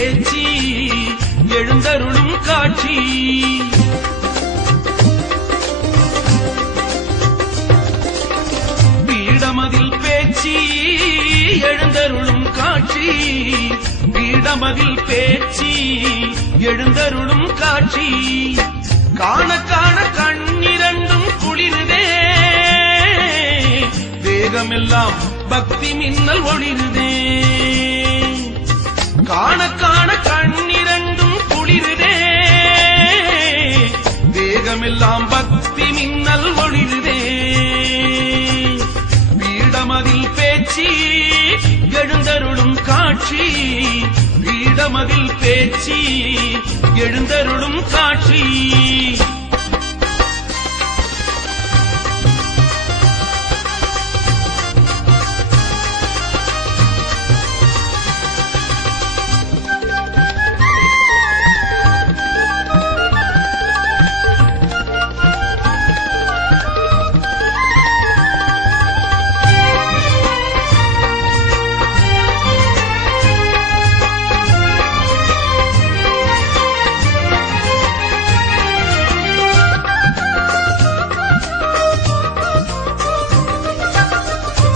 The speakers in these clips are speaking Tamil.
பேச்சு எழுந்தருளும் காட்சி பீடமதில் பேச்சு எழுந்தருளும் காட்சி பீடமதில் பேச்சு எழுந்தருளும் காட்சி காண காண கண்ணிரண்டும் குளிருதே வேகமெல்லாம் பக்தி மின்னல் ஒளிருதே காண காண கண்ணிரண்டும் குளிருதே வேகமெல்லாம் பக்தி மின்னல் ஒளிருதே பீடமதில் பேச்சு எழுந்தருளும் காட்சி பீடமதில் பேச்சு எழுந்தருளும் காட்சி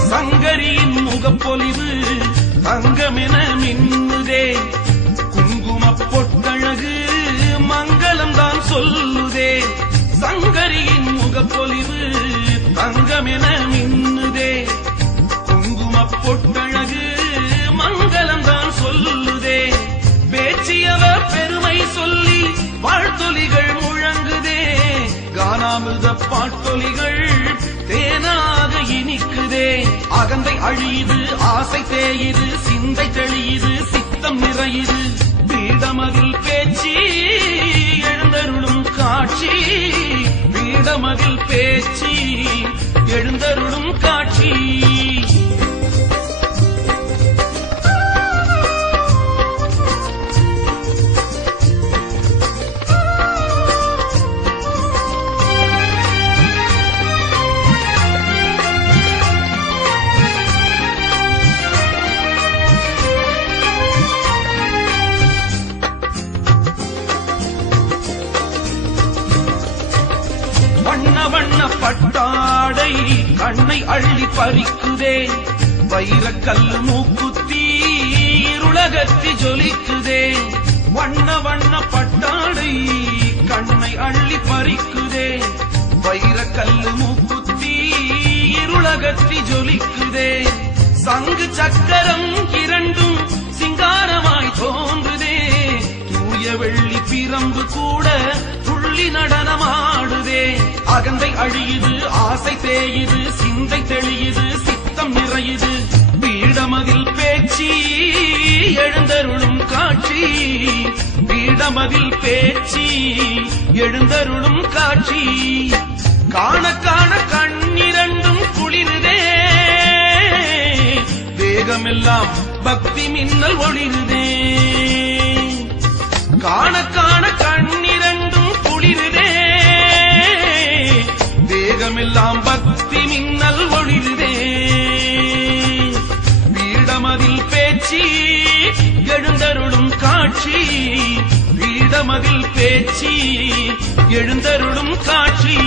சங்கரியின் முகப்பொலிவு தங்கமென மின்னுதே குங்குமப் பொட்டழகு மங்களம் தான் சொல்லுதே சங்கரியின் முகப்பொலிவு தங்கமென மின்னுதே குங்குமப் பொட்டழகு மங்களம் தான் சொல்லுதே பேச்சியவர் பெருமை சொல்லி வாழ்த்தொலிகள் முழங்குதே கானாமிருத பாட்டொலிகள் தேனாக இனிக்குதே அகந்தை அழியுது ஆசை தேயுது சிந்தை தெளியுது சித்தம் நிறையுது பீடமதில் பேச்சு எழுந்தருளும் காட்சி பீடமதில் பேச்சு எழுந்தருளும் காட்சி வண்ண வண்ண பட்டாடை கண்ணை அள்ளி பறிக்குதே வைரக்கல்லு மூக்குத்தி இருளகத்தி ஜொலிக்குதே வண்ண வண்ண பட்டாடை கண்ணை அள்ளி பறிக்குதே வைரக்கல்லு மூக்குத்தி இருளகத்தி ஜொலிக்குதே சங்கு சக்கரம் இரண்டும் சிங்காரமாய் தோன்றுதே தூய வெள்ளி பிரம்பு கூட துள்ளி நடனமாடுதே அகந்தை அழியுது ஆசை தேயுது சிந்தை தெளியுது சித்தம் நிறையுது பீடமதில் பேச்சு எழுந்தருளும் காட்சி பீடமதில் பேச்சு எழுந்தருளும் காட்சி காண காண கண்ணிரண்டும் குளிருதே வேகமெல்லாம் பக்தி மின்னல் ஒளிருதே காண காண கண்ணிரண்டும் குளிருதே வேகமெல்லாம் பக்தி மின்னல் ஒளிருதே பீடமதில் பேச்சு எழுந்தருளும் காட்சி பீடமதில் பேச்சு எழுந்தருளும் காட்சி